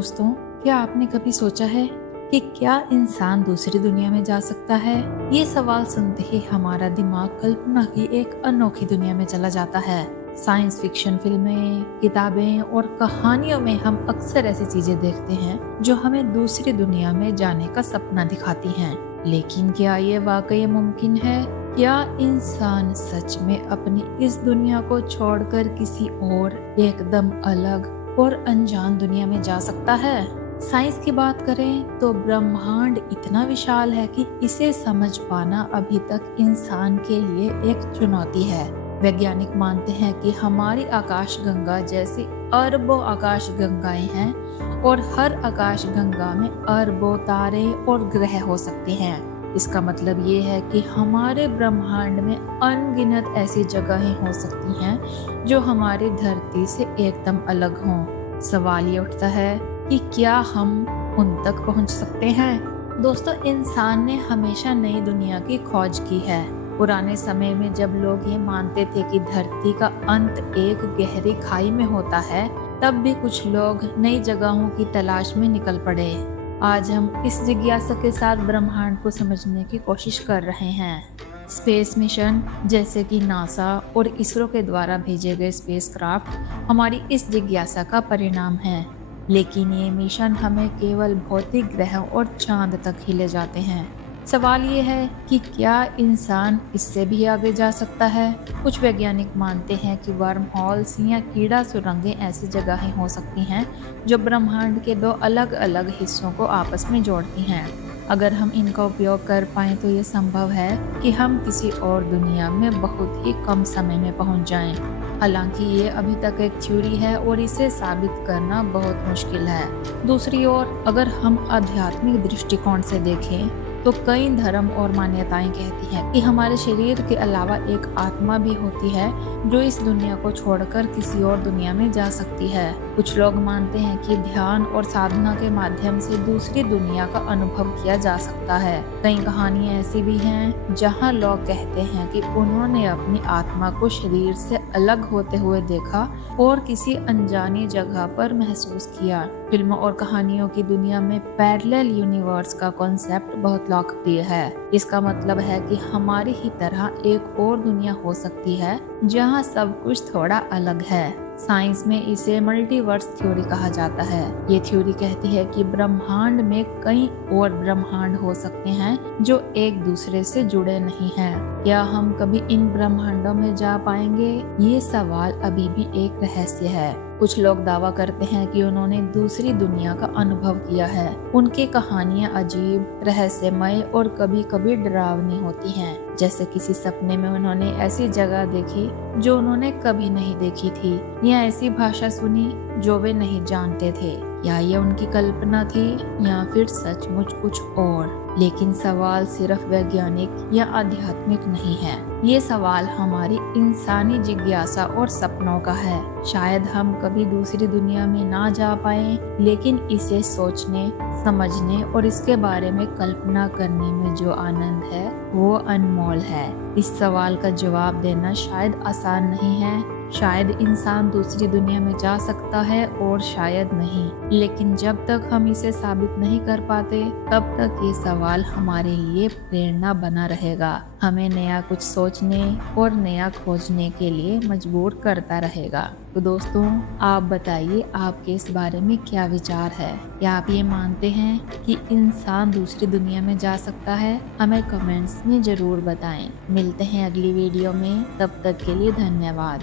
दोस्तों, क्या आपने कभी सोचा है कि क्या इंसान दूसरी दुनिया में जा सकता है? ये सवाल सुनते ही हमारा दिमाग कल्पना की एक अनोखी दुनिया में चला जाता है। साइंस फिक्शन फिल्में, किताबें और कहानियों में हम अक्सर ऐसी चीजें देखते हैं जो हमें दूसरी दुनिया में जाने का सपना दिखाती हैं। लेकिन क्या ये वाकई मुमकिन है? क्या इंसान सच में अपनी इस दुनिया को छोड़कर किसी और एकदम अलग और अनजान दुनिया में जा सकता है? साइंस की बात करें तो ब्रह्मांड इतना विशाल है कि इसे समझ पाना अभी तक इंसान के लिए एक चुनौती है। वैज्ञानिक मानते हैं कि हमारी आकाश गंगा जैसी अरबों आकाश गंगाएं हैं और हर आकाश गंगा में अरबों तारे और ग्रह हो सकते हैं। इसका मतलब ये है कि हमारे ब्रह्मांड में अनगिनत ऐसी जगहें हो सकती हैं जो हमारी धरती से एकदम अलग हों। सवाल ये उठता है कि क्या हम उन तक पहुंच सकते हैं? दोस्तों, इंसान ने हमेशा नई दुनिया की खोज की है। पुराने समय में जब लोग ये मानते थे कि धरती का अंत एक गहरी खाई में होता है, तब भी कुछ लोग नई जगहों की तलाश में निकल पड़े। आज हम इस जिज्ञासा के साथ ब्रह्मांड को समझने की कोशिश कर रहे हैं। स्पेस मिशन जैसे कि नासा और इसरो के द्वारा भेजे गए स्पेसक्राफ्ट हमारी इस जिज्ञासा का परिणाम है। लेकिन ये मिशन हमें केवल भौतिक ग्रहों और चांद तक ही ले जाते हैं। सवाल ये है कि क्या इंसान इससे भी आगे जा सकता है? कुछ वैज्ञानिक मानते हैं कि वर्म हॉल्स या कीड़ा सुरंगें ऐसी जगहें हो सकती हैं जो ब्रह्मांड के दो अलग अलग हिस्सों को आपस में जोड़ती हैं। अगर हम इनका उपयोग कर पाएं तो ये संभव है कि हम किसी और दुनिया में बहुत ही कम समय में पहुंच जाएं। हालांकि ये अभी तक एक थ्योरी है और इसे साबित करना बहुत मुश्किल है। दूसरी ओर, अगर हम आध्यात्मिक दृष्टिकोण से देखें तो कई धर्म और मान्यताएं कहती हैं कि हमारे शरीर के अलावा एक आत्मा भी होती है जो इस दुनिया को छोड़कर किसी और दुनिया में जा सकती है। कुछ लोग मानते हैं कि ध्यान और साधना के माध्यम से दूसरी दुनिया का अनुभव किया जा सकता है। कई कहानियां ऐसी भी हैं जहां लोग कहते हैं कि उन्होंने अपनी आत्मा को शरीर से अलग होते हुए देखा और किसी अनजानी जगह पर महसूस किया। फिल्मों और कहानियों की दुनिया में पैरेलल यूनिवर्स का कॉन्सेप्ट बहुत लोकप्रिय है। इसका मतलब है कि हमारी ही तरह एक और दुनिया हो सकती है जहां सब कुछ थोड़ा अलग है। साइंस में इसे मल्टीवर्स थ्योरी कहा जाता है। ये थ्योरी कहती है कि ब्रह्मांड में कई और ब्रह्मांड हो सकते हैं जो एक दूसरे से जुड़े नहीं हैं। क्या हम कभी इन ब्रह्मांडों में जा पाएंगे? ये सवाल अभी भी एक रहस्य है। कुछ लोग दावा करते हैं कि उन्होंने दूसरी दुनिया का अनुभव किया है। उनकी कहानियां अजीब, रहस्यमय और कभी कभी डरावनी होती हैं। जैसे किसी सपने में उन्होंने ऐसी जगह देखी जो उन्होंने कभी नहीं देखी थी, या ऐसी भाषा सुनी जो वे नहीं जानते थे। या ये उनकी कल्पना थी या फिर सचमुच कुछ और। लेकिन सवाल सिर्फ वैज्ञानिक या आध्यात्मिक नहीं है। ये सवाल हमारी इंसानी जिज्ञासा और सपनों का है। शायद हम कभी दूसरी दुनिया में ना जा पाए, लेकिन इसे सोचने, समझने और इसके बारे में कल्पना करने में जो आनंद है वो अनमोल है। इस सवाल का जवाब देना शायद आसान नहीं है। शायद इंसान दूसरी दुनिया में जा सकता है और शायद नहीं। लेकिन जब तक हम इसे साबित नहीं कर पाते, तब तक ये सवाल हमारे लिए प्रेरणा बना रहेगा। हमें नया कुछ सोचने और नया खोजने के लिए मजबूर करता रहेगा। तो दोस्तों, आप बताइए आपके इस बारे में क्या विचार है? क्या आप ये मानते हैं कि इंसान दूसरी दुनिया में जा सकता है? हमें कमेंट्स में जरूर बताएं। मिलते हैं अगली वीडियो में, तब तक के लिए धन्यवाद।